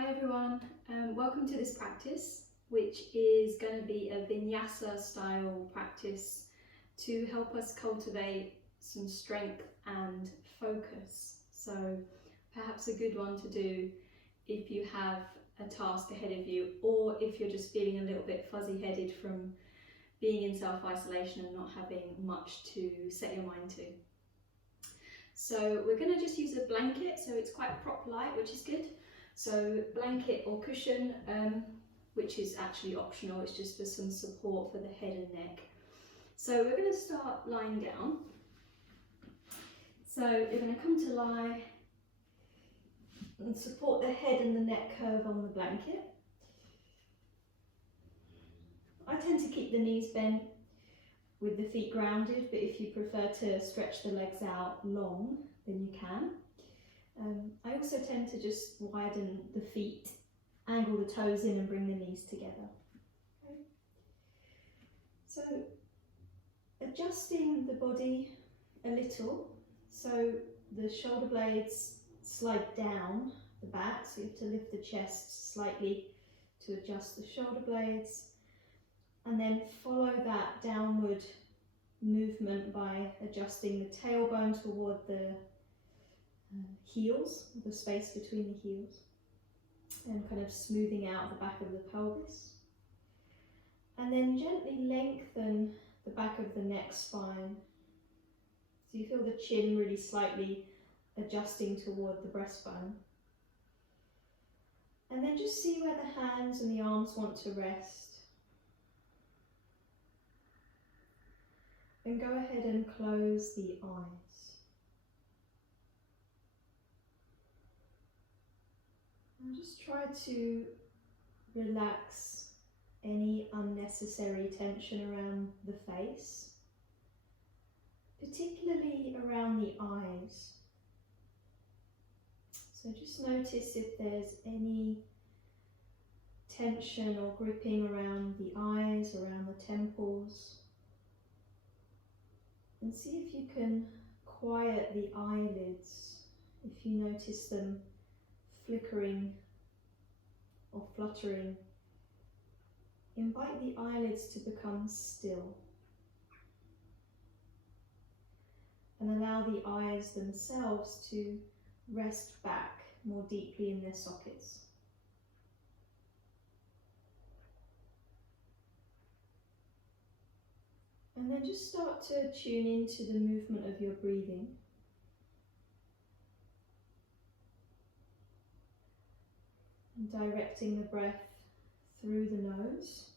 Hi everyone, welcome to this practice, which is going to be a Vinyasa style practice to help us cultivate some strength and focus. So perhaps a good one to do if you have a task ahead of you, or if you're just feeling a little bit fuzzy-headed from being in self-isolation and not having much to set your mind to. So we're going to just use a blanket, so it's quite prop light, which is good. So blanket or cushion, which is actually optional, it's just for some support for the head and neck. So we're going to start lying down. So you're going to come to lie and support the head and the neck curve on the blanket. I tend to keep the knees bent with the feet grounded, but if you prefer to stretch the legs out long, then you can. I also tend to just widen the feet, angle the toes in and bring the knees together. Okay. So adjusting the body a little, so the shoulder blades slide down the back, so you have to lift the chest slightly to adjust the shoulder blades, and then follow that downward movement by adjusting the tailbone toward the heels, the space between the heels, and kind of smoothing out the back of the pelvis. And then gently lengthen the back of the neck spine. So you feel the chin really slightly adjusting toward the breastbone. And then just see where the hands and the arms want to rest. And go ahead and close the eyes. And just try to relax any unnecessary tension around the face, particularly around the eyes. So just notice if there's any tension or gripping around the eyes, around the temples, and see if you can quiet the eyelids if you notice them flickering or fluttering. Invite the eyelids to become still and allow the eyes themselves to rest back more deeply in their sockets. And then just start to tune into the movement of your breathing. And directing the breath through the nose.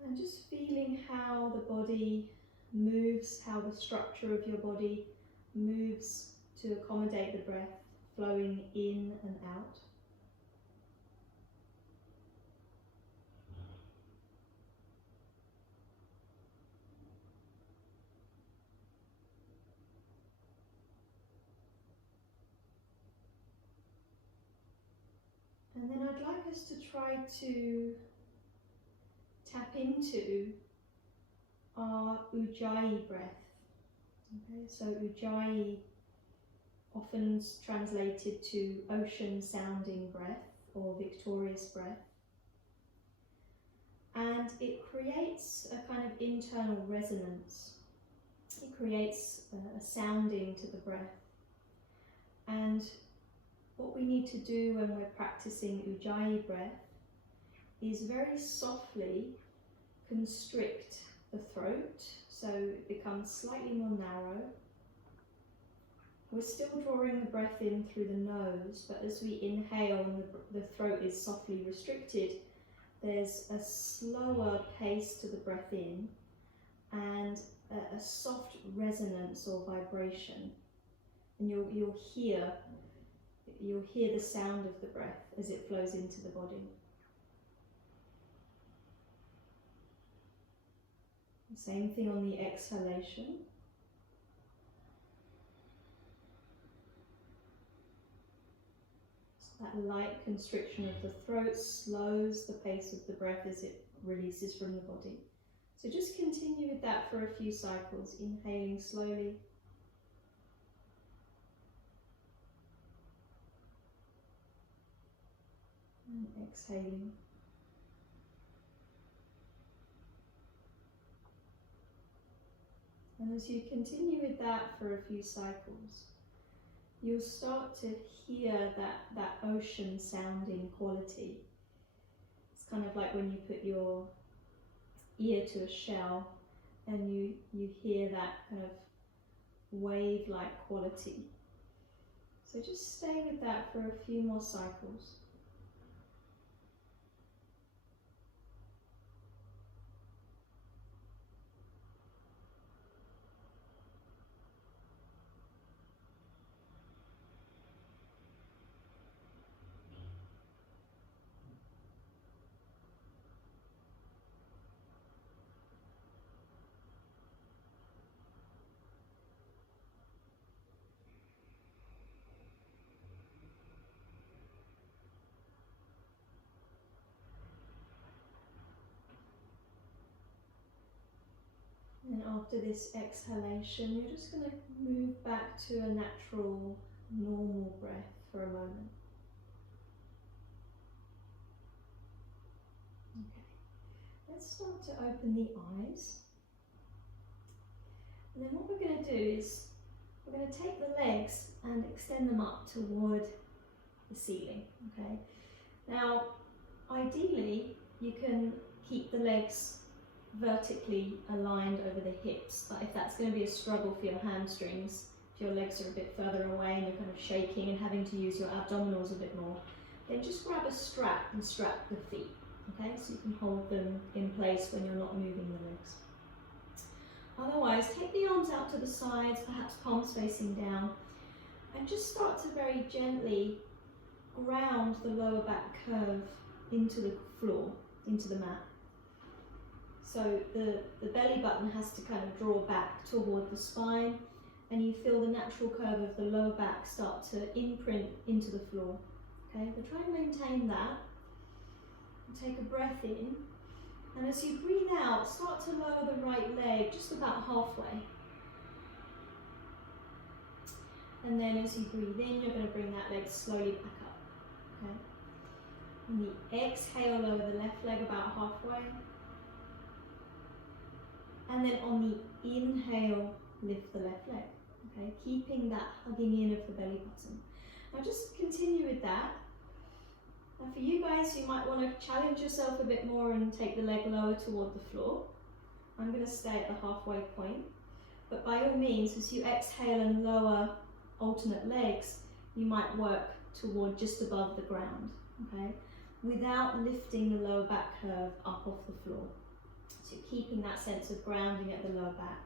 And just feeling how the body moves, how the structure of your body moves to accommodate the breath flowing in and out. And then I'd like us to try to tap into our Ujjayi breath. Okay, so Ujjayi, often translated to ocean sounding breath or victorious breath. And it creates a kind of internal resonance. It creates a sounding to the breath. And what we need to do when we're practicing Ujjayi breath is very softly constrict the throat so it becomes slightly more narrow. We're still drawing the breath in through the nose, but as we inhale and the throat is softly restricted, there's a slower pace to the breath in and a soft resonance or vibration. And you'll hear the sound of the breath as it flows into the body. Same thing on the exhalation. So that light constriction of the throat slows the pace of the breath as it releases from the body. So just continue with that for a few cycles, inhaling slowly. exhaling. And as you continue with that for a few cycles, you'll start to hear that ocean sounding quality. It's kind of like when you put your ear to a shell and you hear that kind of wave-like quality. So just stay with that for a few more cycles. And after this exhalation, you're just going to move back to a natural, normal breath for a moment. Okay, let's start to open the eyes. And then what we're going to do is, we're going to take the legs and extend them up toward the ceiling, okay? Now, ideally, you can keep the legs vertically aligned over the hips, but if that's going to be a struggle for your hamstrings, if your legs are a bit further away and you're kind of shaking and having to use your abdominals a bit more, then just grab a strap and strap the feet, okay? So you can hold them in place when you're not moving the legs. Otherwise, take the arms out to the sides, perhaps palms facing down, and just start to very gently ground the lower back curve into the floor, into the mat. So the belly button has to kind of draw back toward the spine, and you feel the natural curve of the lower back start to imprint into the floor. Okay, but try and maintain that. And take a breath in, and as you breathe out, start to lower the right leg just about halfway. And then as you breathe in, you're going to bring that leg slowly back up. Okay. On the exhale, lower the left leg about halfway. And then on the inhale, lift the left leg, okay? Keeping that hugging in of the belly button. Now just continue with that. And for you guys, you might want to challenge yourself a bit more and take the leg lower toward the floor. I'm going to stay at the halfway point. But by all means, as you exhale and lower alternate legs, you might work toward just above the ground, okay? Without lifting the lower back curve up off the floor. So you're keeping that sense of grounding at the lower back.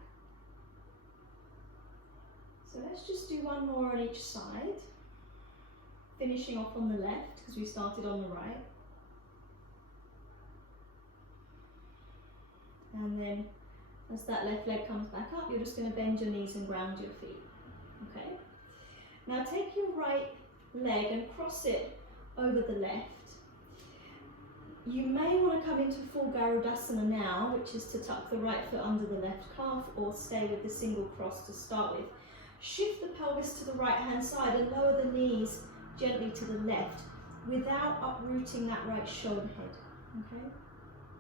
So let's just do one more on each side. Finishing off on the left, because we started on the right. And then as that left leg comes back up, you're just going to bend your knees and ground your feet. Okay? Now take your right leg and cross it over the left. You may want to come into full Garudasana now, which is to tuck the right foot under the left calf, or stay with the single cross to start with. Shift the pelvis to the right hand side and lower the knees gently to the left without uprooting that right shoulder head. Okay?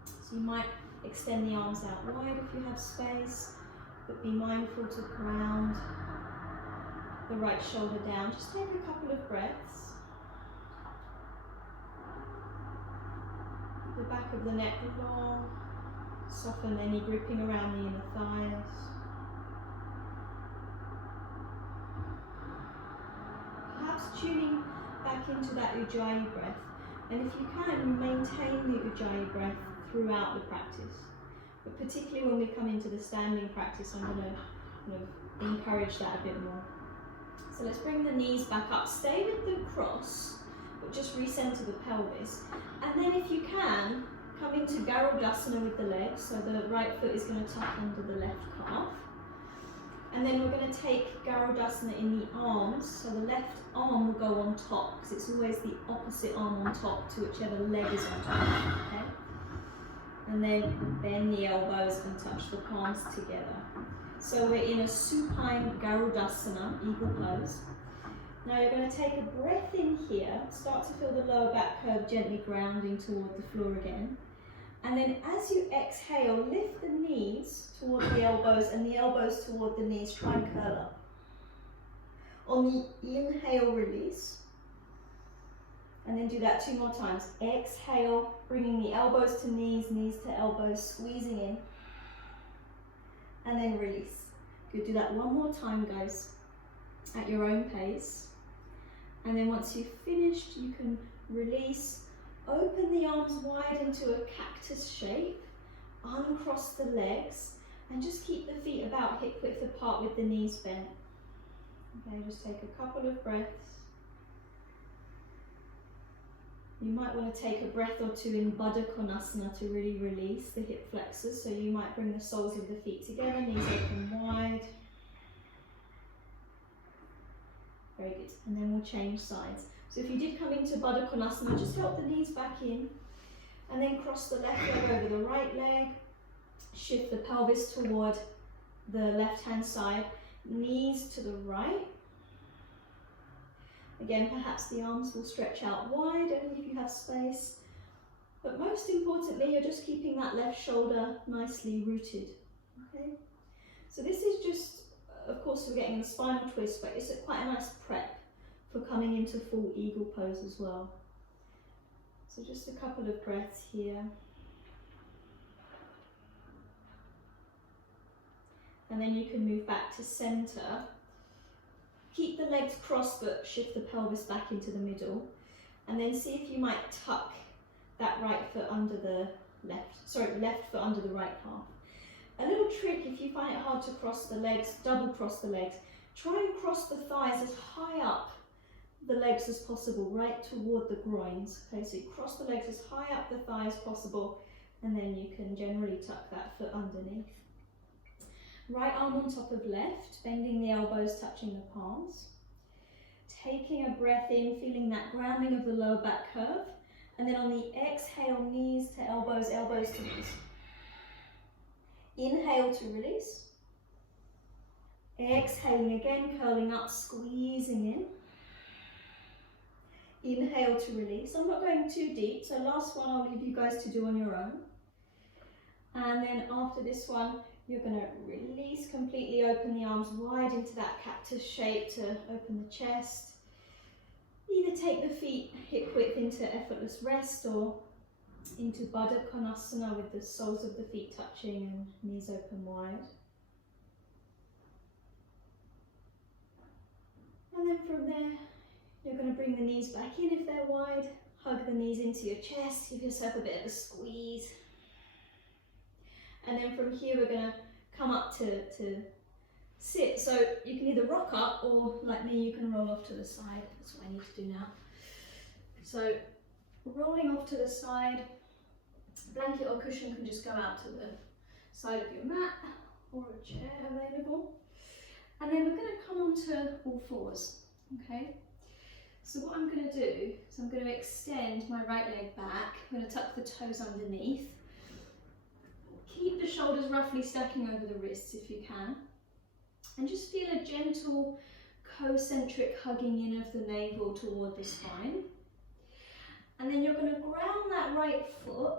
So you might extend the arms out wide if you have space, but be mindful to ground the right shoulder down. Just take a couple of breaths. The back of the neck long, soften any gripping around the inner thighs. Perhaps tuning back into that Ujjayi breath, and if you can, maintain the Ujjayi breath throughout the practice. But particularly when we come into the standing practice, I'm going to encourage that a bit more. So let's bring the knees back up. Stay with the cross, but just recenter the pelvis. And then if you can, come into Garudasana with the legs. So the right foot is going to tuck under the left calf. And then we're going to take Garudasana in the arms. So the left arm will go on top, because it's always the opposite arm on top to whichever leg is on top. Okay? And then bend the elbows and touch the palms together. So we're in a supine Garudasana, eagle pose. Now you're going to take a breath in here, start to feel the lower back curve gently grounding toward the floor again. And then as you exhale, lift the knees toward the elbows and the elbows toward the knees, try and curl up. On the inhale, release. And then do that 2 more times. Exhale, bringing the elbows to knees, knees to elbows, squeezing in. And then release. Good, do that 1 more time, guys, at your own pace. And then once you've finished, you can release. Open the arms wide into a cactus shape. Uncross the legs. And just keep the feet about hip width apart with the knees bent. Okay, just take a couple of breaths. You might want to take a breath or 2 in Virabhadrasana to really release the hip flexors. So you might bring the soles of the feet together, knees open wide. Very good. And then we'll change sides. So if you did come into Virabhadrasana, just help the knees back in. And then cross the left leg over the right leg. Shift the pelvis toward the left-hand side. Knees to the right. Again, perhaps the arms will stretch out wide only if you have space. But most importantly, you're just keeping that left shoulder nicely rooted. Okay? So this is just, of course, we're getting the spinal twist, but it's quite a nice prep for coming into full eagle pose as well. So just a couple of breaths here. And then you can move back to center. Keep the legs crossed, but shift the pelvis back into the middle. And then see if you might tuck that right foot under the left foot under the right calf. A little trick, if you find it hard to cross the legs, double cross the legs. Try and cross the thighs as high up the legs as possible, right toward the groins. Okay, so you cross the legs as high up the thigh as possible, and then you can generally tuck that foot underneath. Right arm on top of left, bending the elbows, touching the palms. Taking a breath in, feeling that grounding of the lower back curve. And then on the exhale, knees to elbows, elbows to knees. Inhale to release. Exhaling again, curling up, squeezing in. Inhale to release. I'm not going too deep, so last one I'll leave you guys to do on your own. And then after this one, you're going to release completely, open the arms wide into that cactus shape to open the chest. Either take the feet hip width into effortless rest or into Virabhadrasana with the soles of the feet touching and knees open wide. And then from there, you're going to bring the knees back in if they're wide. Hug the knees into your chest, give yourself a bit of a squeeze. And then from here we're going to come up to sit. So you can either rock up or, like me, you can roll off to the side. That's what I need to do now. So rolling off to the side, blanket or cushion can just go out to the side of your mat or a chair available. And then we're going to come onto all fours, okay? So what I'm going to do is I'm going to extend my right leg back. I'm going to tuck the toes underneath. Keep the shoulders roughly stacking over the wrists if you can. And just feel a gentle concentric hugging in of the navel toward the spine. And then you're going to ground that right foot,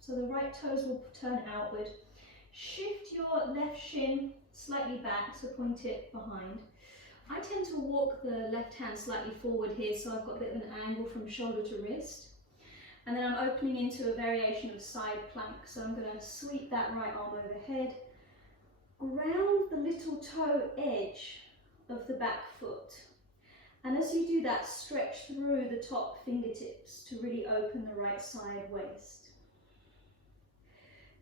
so the right toes will turn outward. Shift your left shin slightly back, so point it behind. I tend to walk the left hand slightly forward here, so I've got a bit of an angle from shoulder to wrist. And then I'm opening into a variation of side plank. So I'm going to sweep that right arm overhead. Ground the little toe edge of the back foot. And as you do that, stretch through the top fingertips to really open the right side waist.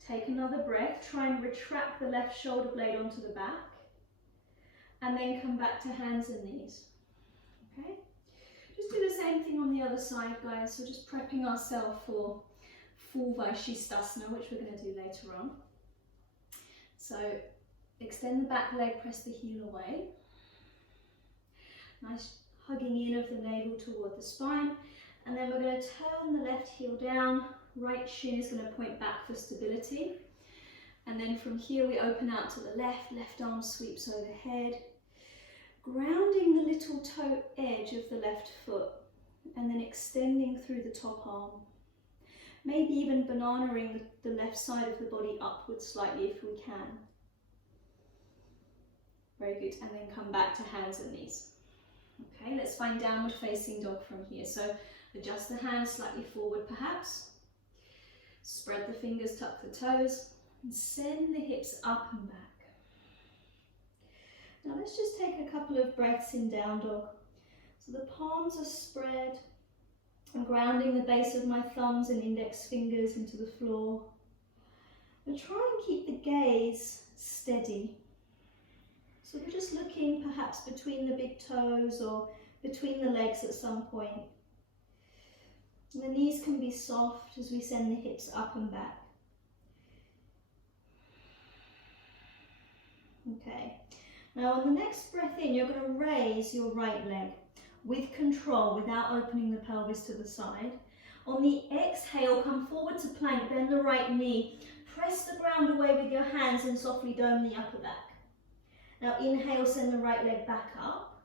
Take another breath. Try and retract the left shoulder blade onto the back. And then come back to hands and knees. Okay? Just do the same thing on the other side, guys. So just prepping ourselves for full Virabhadrasana, which we're going to do later on. So extend the back leg, press the heel away. Nice hugging in of the navel toward the spine. And then we're going to turn the left heel down. Right shin is going to point back for stability. And then from here we open out to the left. Left arm sweeps overhead. Grounding the little toe edge of the left foot and then extending through the top arm. Maybe even bananaing the left side of the body upwards slightly if we can. Very good, and then come back to hands and knees. Okay, let's find downward facing dog from here. So adjust the hands slightly forward perhaps. Spread the fingers, tuck the toes, and send the hips up and back. Now let's just take a couple of breaths in down dog. So the palms are spread. I'm grounding the base of my thumbs and index fingers into the floor. And try and keep the gaze steady. So we're just looking perhaps between the big toes or between the legs at some point. And the knees can be soft as we send the hips up and back. Okay. Now on the next breath in, you're going to raise your right leg with control without opening the pelvis to the side. On the exhale, come forward to plank, bend the right knee, press the ground away with your hands and softly dome the upper back. Now inhale, send the right leg back up,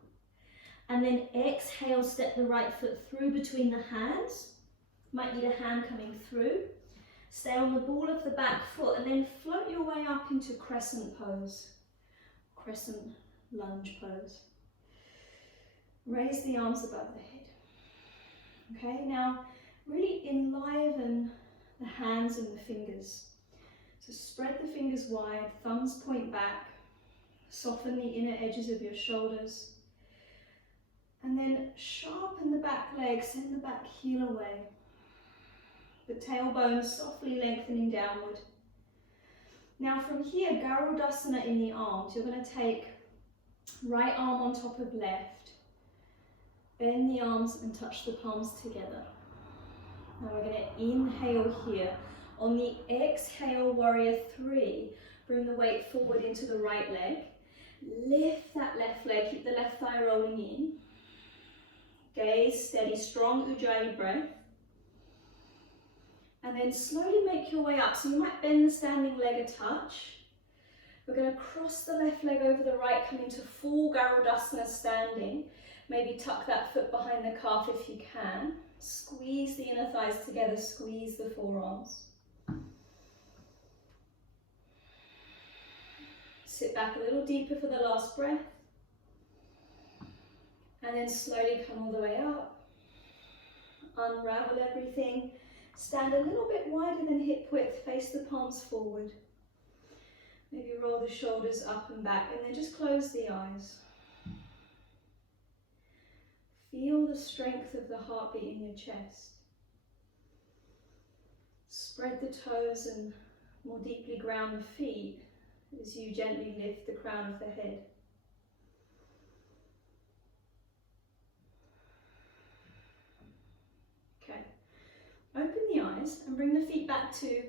and then exhale, step the right foot through between the hands. Might need a hand coming through. Stay on the ball of the back foot and then float your way up into crescent pose, crescent lunge pose. Raise the arms above the head. Okay, now really enliven the hands and the fingers. So spread the fingers wide, thumbs point back, soften the inner edges of your shoulders, and then sharpen the back leg, send the back heel away. The tailbone softly lengthening downward. Now from here, Garudasana in the arms. You're going to take right arm on top of left, bend the arms and touch the palms together. Now we're going to inhale here. On the exhale, warrior three, bring the weight forward into the right leg. Lift that left leg, keep the left thigh rolling in. Gaze steady, strong Ujjayi breath. And then slowly make your way up. So you might bend the standing leg a touch. We're going to cross the left leg over the right, come into full Garudasana standing. Maybe tuck that foot behind the calf if you can. Squeeze the inner thighs together, squeeze the forearms. Sit back a little deeper for the last breath. And then slowly come all the way up. Unravel everything. Stand a little bit wider than hip width, face the palms forward. Maybe roll the shoulders up and back, and then just close the eyes. Feel the strength of the heartbeat in your chest. Spread the toes and more deeply ground the feet as you gently lift the crown of the head. Okay. Open the eyes and bring the feet back to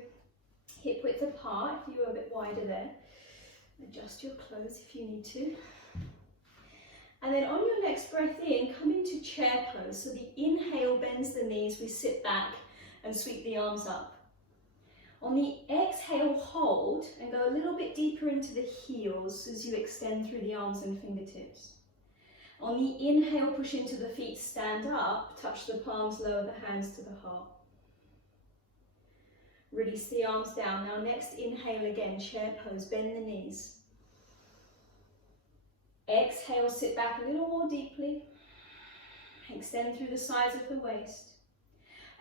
hip width apart if you were a bit wider there. Adjust your clothes if you need to. And then on your next breath in, come into chair pose. So the inhale bends the knees, we sit back and sweep the arms up. On the exhale, hold and go a little bit deeper into the heels as you extend through the arms and fingertips. On the inhale, push into the feet, stand up, touch the palms, lower the hands to the heart. Release the arms down. Now next inhale again, chair pose, bend the knees. Exhale, sit back a little more deeply. Extend through the sides of the waist.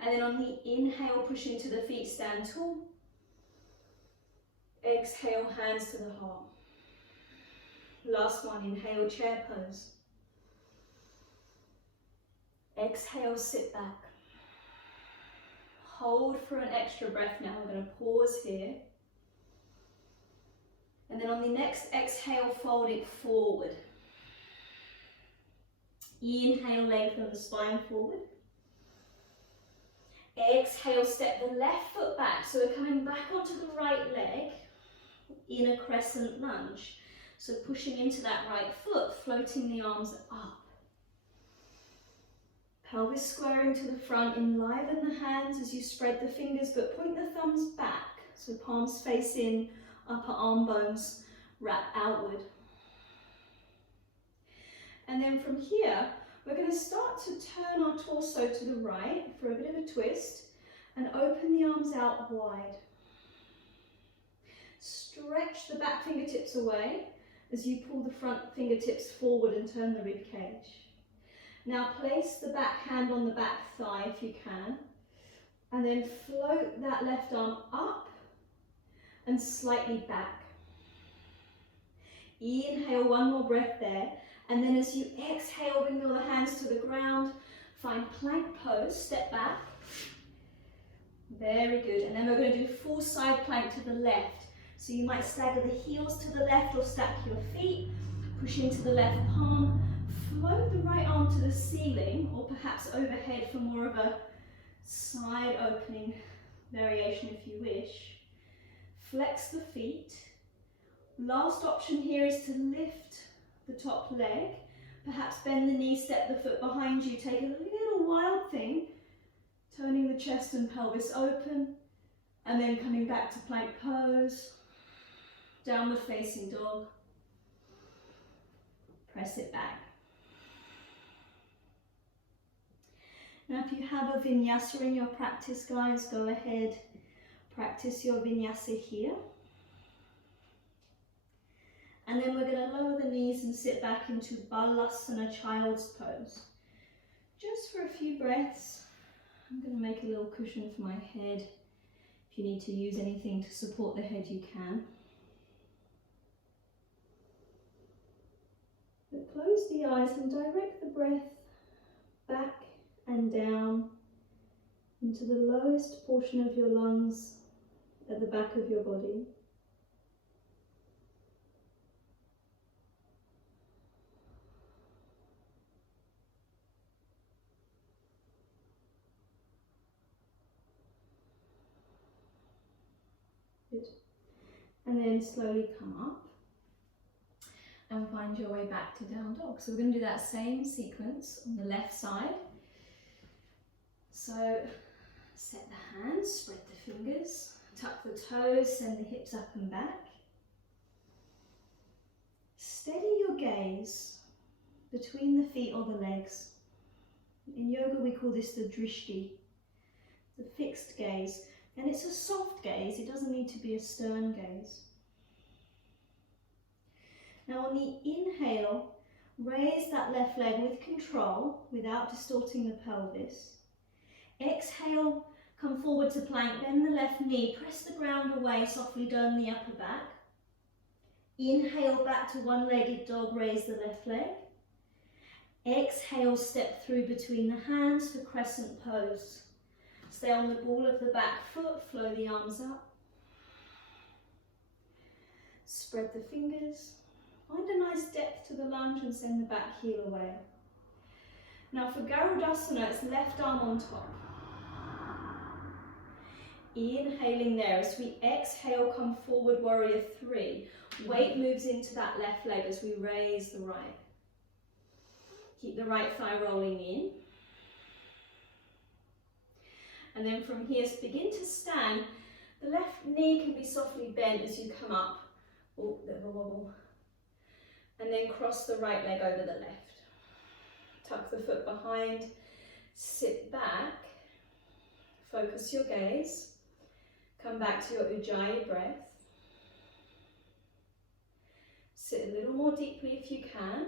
And then on the inhale, push into the feet, stand tall. Exhale, hands to the heart. Last one, inhale, chair pose. Exhale, sit back. Hold for an extra breath now. We're going to pause here. And then on the next exhale, fold it forward. Inhale, lengthen the spine forward. Exhale, step the left foot back. So we're coming back onto the right leg in a crescent lunge. So pushing into that right foot, floating the arms up. Pelvis squaring to the front, enliven the hands as you spread the fingers, but point the thumbs back. So palms face in, upper arm bones wrap outward. And then from here, we're going to start to turn our torso to the right for a bit of a twist and open the arms out wide. Stretch the back fingertips away as you pull the front fingertips forward and turn the rib cage. Now place the back hand on the back thigh if you can, and then float that left arm up and slightly back. Inhale, one more breath there, and then as you exhale, bring all the hands to the ground, find plank pose, step back. Very good, and then we're going to do full side plank to the left. So you might stagger the heels to the left or stack your feet, push into the left palm, float the right arm to the ceiling or perhaps overhead for more of a side opening variation if you wish. Flex the feet. Last option here is to lift the top leg, perhaps bend the knee, step the foot behind you, take a little wild thing, turning the chest and pelvis open, and then coming back to plank pose, downward facing dog, press it back. Now if you have a vinyasa in your practice, guys, go ahead, practice your vinyasa here. And then we're going to lower the knees and sit back into Balasana, child's pose. Just for a few breaths. I'm going to make a little cushion for my head. If you need to use anything to support the head, you can. But close the eyes and direct the breath back and down into the lowest portion of your lungs at the back of your body. Good. And then slowly come up and find your way back to down dog. So we're going to do that same sequence on the left side. So set the hands, spread the fingers, tuck the toes, send the hips up and back. Steady your gaze between the feet or the legs. In yoga we call this the drishti, the fixed gaze. And it's a soft gaze, it doesn't need to be a stern gaze. Now on the inhale, raise that left leg with control without distorting the pelvis. Exhale, come forward to plank, bend the left knee, press the ground away, softly turn the upper back. Inhale back to one-legged dog, raise the left leg. Exhale, step through between the hands for crescent pose. Stay on the ball of the back foot, flow the arms up. Spread the fingers. Find a nice depth to the lunge and send the back heel away. Now for Garudasana, it's left arm on top. Inhaling there. As we exhale, come forward, warrior three. Weight moves into that left leg as we raise the right. Keep the right thigh rolling in. And then from here, begin to stand. The left knee can be softly bent as you come up. Oh, bit of a wobble. And then cross the right leg over the left. Tuck the foot behind, sit back, focus your gaze. Come back to your Ujjayi breath. Sit a little more deeply if you can.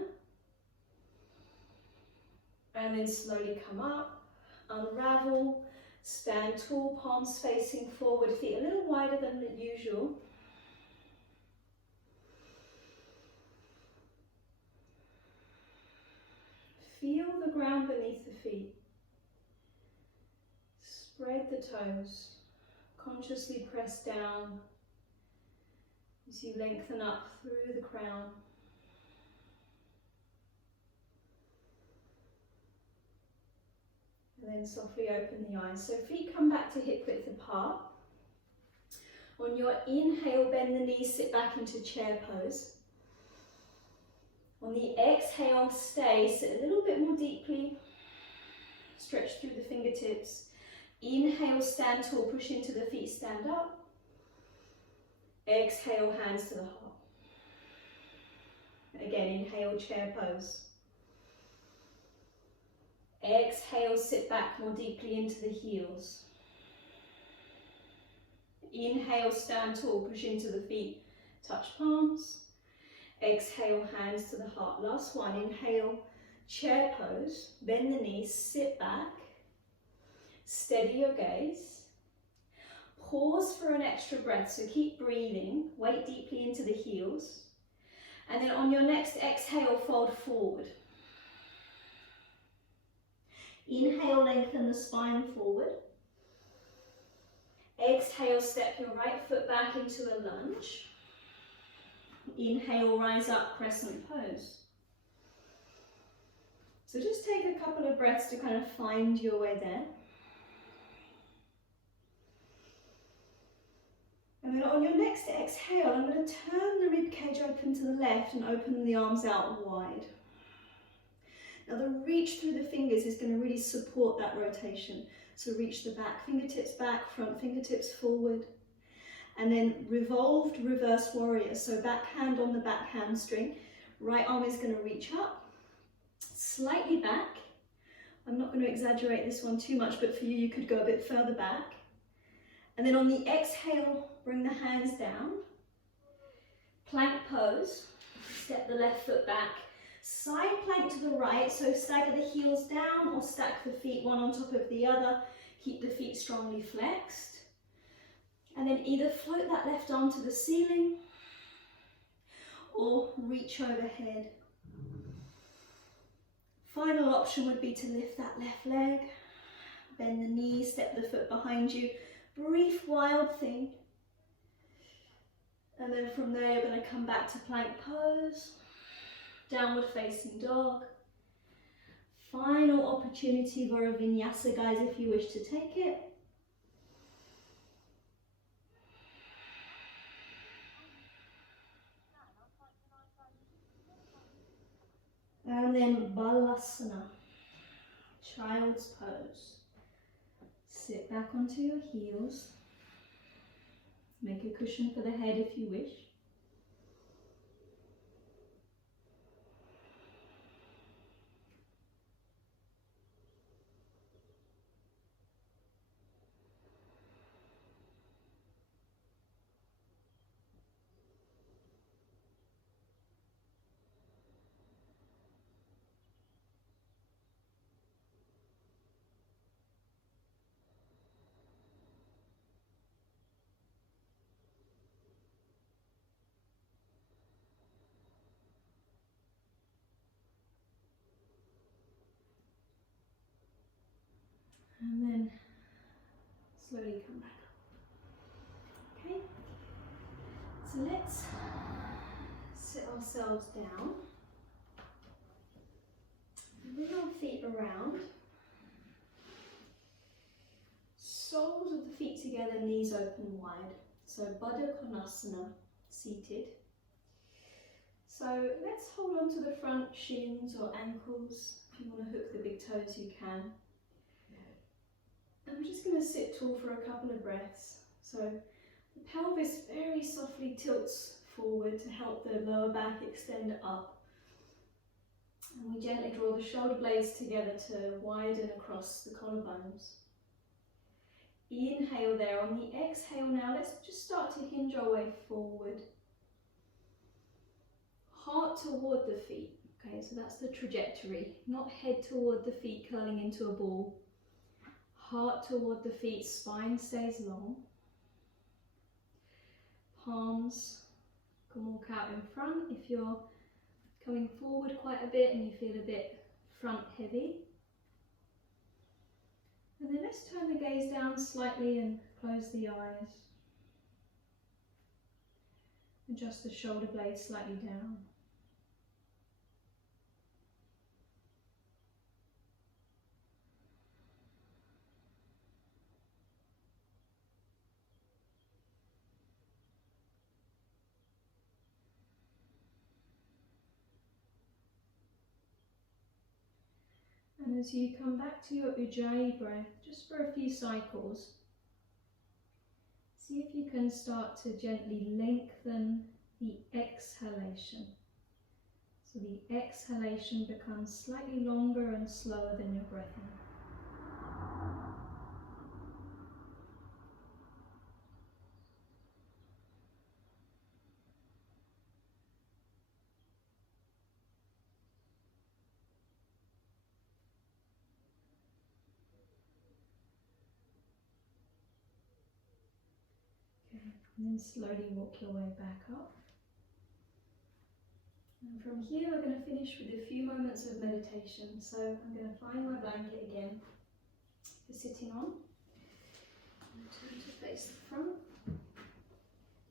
And then slowly come up, unravel. Stand tall, palms facing forward, feet a little wider than usual. Feel the ground beneath the feet. Spread the toes. Consciously press down as you lengthen up through the crown. And then softly open the eyes. So feet come back to hip width apart. On your inhale, bend the knees, sit back into chair pose. On the exhale, stay, sit a little bit more deeply. Stretch through the fingertips. Inhale, stand tall, push into the feet, stand up. Exhale, hands to the heart. Again, inhale, chair pose. Exhale, sit back more deeply into the heels. Inhale, stand tall, push into the feet, touch palms. Exhale, hands to the heart. Last one, inhale, chair pose, bend the knees, sit back, steady your gaze. Pause for an extra breath, so keep breathing, weight deeply into the heels. And then on your next exhale, fold forward. Inhale, lengthen the spine forward. Exhale, step your right foot back into a lunge. Inhale, rise up, crescent pose. So just take a couple of breaths to kind of find your way there. And then on your next exhale, I'm going to turn the rib cage open to the left and open the arms out wide. Now the reach through the fingers is going to really support that rotation. So reach the back, fingertips back, front fingertips forward. And then revolved reverse warrior. So back hand on the back hamstring. Right arm is going to reach up, slightly back. I'm not going to exaggerate this one too much, but for you, you could go a bit further back. And then on the exhale, bring the hands down. Plank pose. Step the left foot back. Side plank to the right, so stagger the heels down or stack the feet one on top of the other. Keep the feet strongly flexed. And then either float that left arm to the ceiling or reach overhead. Final option would be to lift that left leg, bend the knee, step the foot behind you. Brief wild thing. And then from there you're going to come back to plank pose. Downward facing dog. Final opportunity for a vinyasa, guys, if you wish to take it. And then balasana, child's pose. Sit back onto your heels. Make a cushion for the head if you wish. And then slowly come back up. Okay, so let's sit ourselves down. Bring our feet around. Soles of the feet together, knees open wide. So Baddha Konasana, seated. So let's hold on to the front shins or ankles. If you want to hook the big toes, you can. And we're just going to sit tall for a couple of breaths. So the pelvis very softly tilts forward to help the lower back extend up. And we gently draw the shoulder blades together to widen across the collarbones. Inhale there. On the exhale now, let's just start to hinge our way forward. Heart toward the feet. Okay, so that's the trajectory. Not head toward the feet curling into a ball. Heart toward the feet, spine stays long. Palms can walk out in front if you're coming forward quite a bit and you feel a bit front heavy. And then let's turn the gaze down slightly and close the eyes. Adjust the shoulder blades slightly down. And as you come back to your Ujjayi breath, just for a few cycles, see if you can start to gently lengthen the exhalation. So the exhalation becomes slightly longer and slower than your breath in. Okay, and then slowly walk your way back up. And from here we're going to finish with a few moments of meditation. So I'm going to find my blanket again for sitting on. And turn to face the front.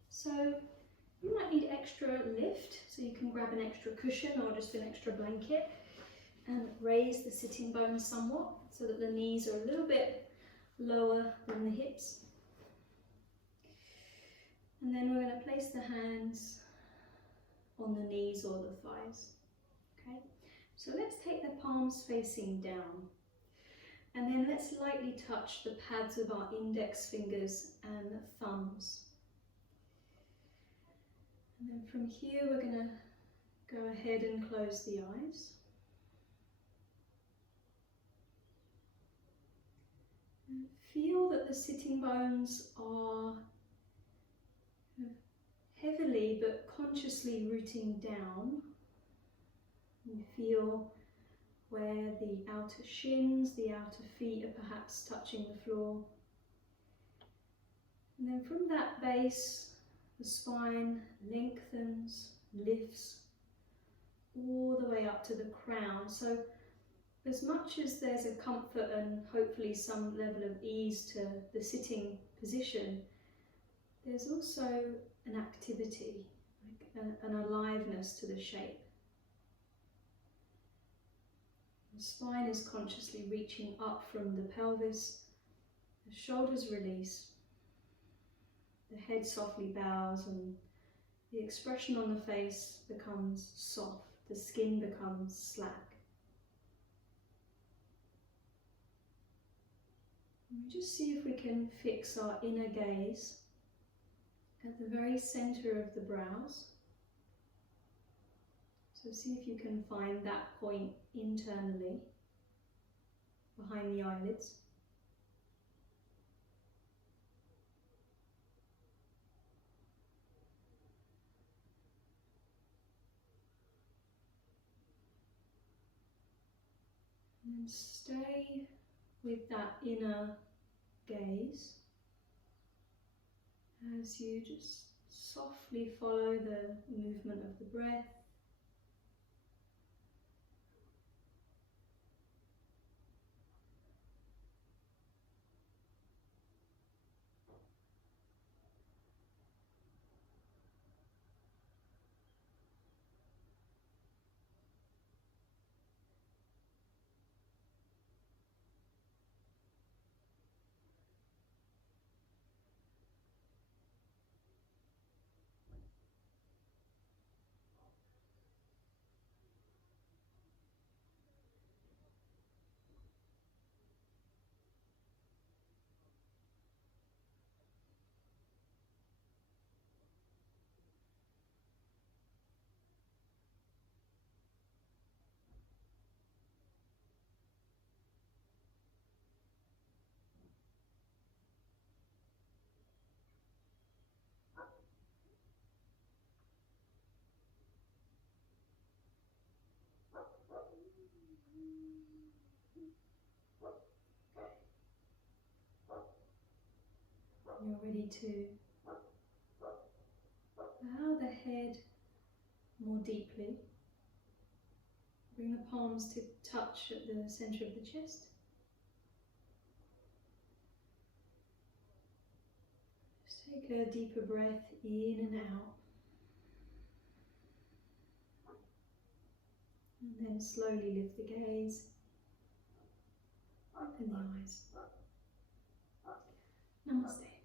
So you might need extra lift, so you can grab an extra cushion or just an extra blanket and raise the sitting bones somewhat so that the knees are a little bit lower than the hips. And then we're going to place the hands on the knees or the thighs. Okay, so let's take the palms facing down, and then let's lightly touch the pads of our index fingers and thumbs. And then from here we're going to go ahead and close the eyes. And feel that the sitting bones are heavily but consciously rooting down. You feel where the outer shins, the outer feet are perhaps touching the floor. And then from that base, the spine lengthens, lifts all the way up to the crown. So as much as there's a comfort and hopefully some level of ease to the sitting position, there's also an activity, like an aliveness to the shape. The spine is consciously reaching up from the pelvis, the shoulders release, the head softly bows, and the expression on the face becomes soft, the skin becomes slack. And just see if we can fix our inner gaze at the very center of the brows. So see if you can find that point internally, behind the eyelids. And stay with that inner gaze as you just softly follow the movement of the breath. You're ready to bow the head more deeply. Bring the palms to touch at the center of the chest. Just take a deeper breath in and out. And then slowly lift the gaze. Open the eyes. Namaste.